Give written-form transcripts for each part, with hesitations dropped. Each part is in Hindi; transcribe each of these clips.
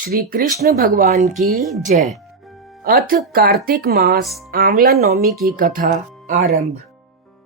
श्री कृष्ण भगवान की जय। अथ कार्तिक मास आंवला नवमी की कथा आरंभ।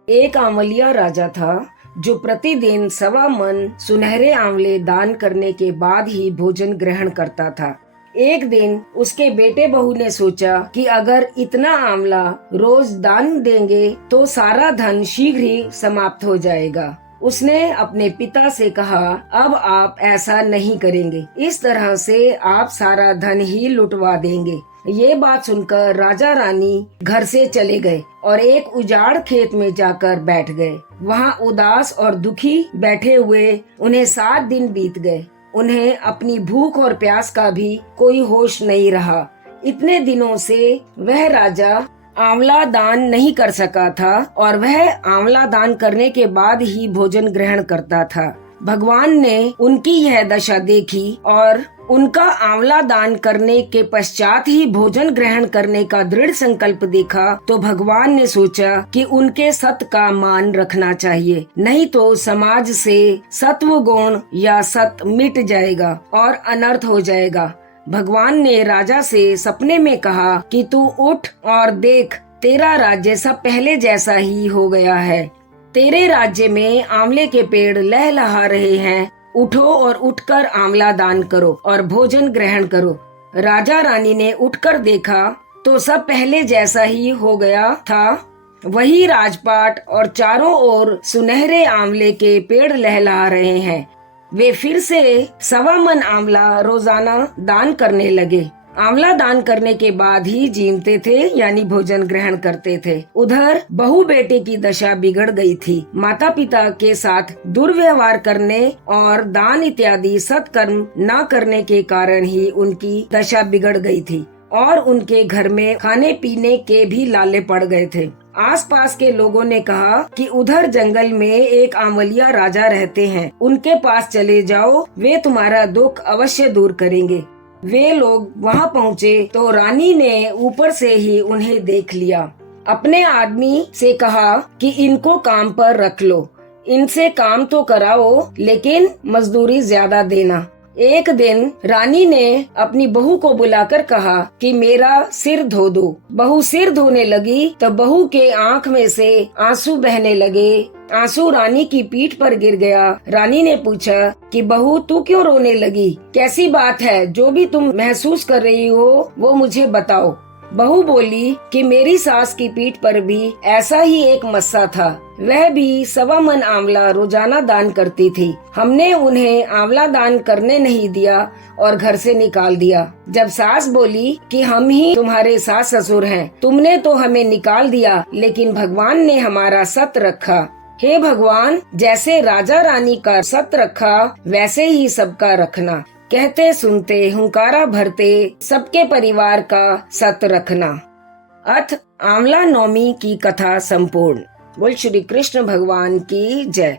एक आंवलिया राजा था जो प्रतिदिन 1.25 मन सुनहरे आंवले दान करने के बाद ही भोजन ग्रहण करता था। एक दिन उसके बेटे बहू ने सोचा कि अगर इतना आंवला रोज दान देंगे तो सारा धन शीघ्र ही समाप्त हो जाएगा। उसने अपने पिता से कहा, अब आप ऐसा नहीं करेंगे, इस तरह से आप सारा धन ही लुटवा देंगे। ये बात सुनकर राजा रानी घर से चले गए और एक उजाड़ खेत में जाकर बैठ गए। वहाँ उदास और दुखी बैठे हुए उन्हें 7 दिन बीत गए। उन्हें अपनी भूख और प्यास का भी कोई होश नहीं रहा। इतने दिनों से वह राजा आंवला दान नहीं कर सका था और वह आंवला दान करने के बाद ही भोजन ग्रहण करता था। भगवान ने उनकी यह दशा देखी और उनका आंवला दान करने के पश्चात ही भोजन ग्रहण करने का दृढ़ संकल्प देखा तो भगवान ने सोचा कि उनके सत का मान रखना चाहिए, नहीं तो समाज से सत्व गुण या सत मिट जाएगा और अनर्थ हो जाएगा। भगवान ने राजा से सपने में कहा कि तू उठ और देख, तेरा राज्य सब पहले जैसा ही हो गया है। तेरे राज्य में आंवले के पेड़ लहलहा रहे हैं। उठो और उठकर आंवला दान करो और भोजन ग्रहण करो। राजा रानी ने उठकर देखा तो सब पहले जैसा ही हो गया था। वही राजपाट और चारों ओर सुनहरे आंवले के पेड़ लहलहा रहे हैं। वे फिर से 1.25 मन आंवला रोजाना दान करने लगे। आंवला दान करने के बाद ही जीमते थे, यानी भोजन ग्रहण करते थे। उधर बहू बेटे की दशा बिगड़ गई थी। माता पिता के साथ दुर्व्यवहार करने और दान इत्यादि सत्कर्म न करने के कारण ही उनकी दशा बिगड़ गई थी और उनके घर में खाने पीने के भी लाले पड़ गए थे। आसपास के लोगों ने कहा कि उधर जंगल में एक आंवलिया राजा रहते हैं, उनके पास चले जाओ, वे तुम्हारा दुख अवश्य दूर करेंगे। वे लोग वहां पहुँचे तो रानी ने ऊपर से ही उन्हें देख लिया। अपने आदमी से कहा कि इनको काम पर रख लो, इनसे काम तो कराओ लेकिन मजदूरी ज्यादा देना। एक दिन रानी ने अपनी बहू को बुलाकर कहा कि मेरा सिर धो दो। बहू सिर धोने लगी तो बहू के आंख में से आंसू बहने लगे। आंसू रानी की पीठ पर गिर गया। रानी ने पूछा कि बहू तू क्यों रोने लगी? कैसी बात है? जो भी तुम महसूस कर रही हो वो मुझे बताओ। बहू बोली कि मेरी सास की पीठ पर भी ऐसा ही एक मस्सा था। वह भी 1.25 मन आंवला रोजाना दान करती थी। हमने उन्हें आंवला दान करने नहीं दिया और घर से निकाल दिया। जब सास बोली कि हम ही तुम्हारे सास ससुर हैं, तुमने तो हमें निकाल दिया, लेकिन भगवान ने हमारा सत रखा। हे भगवान, जैसे राजा रानी का सत रखा वैसे ही सबका रखना। कहते सुनते हुंकारा भरते सबके परिवार का सत रखना। अथ आंवला नवमी की कथा संपूर्ण। बोल श्री कृष्ण भगवान की जय।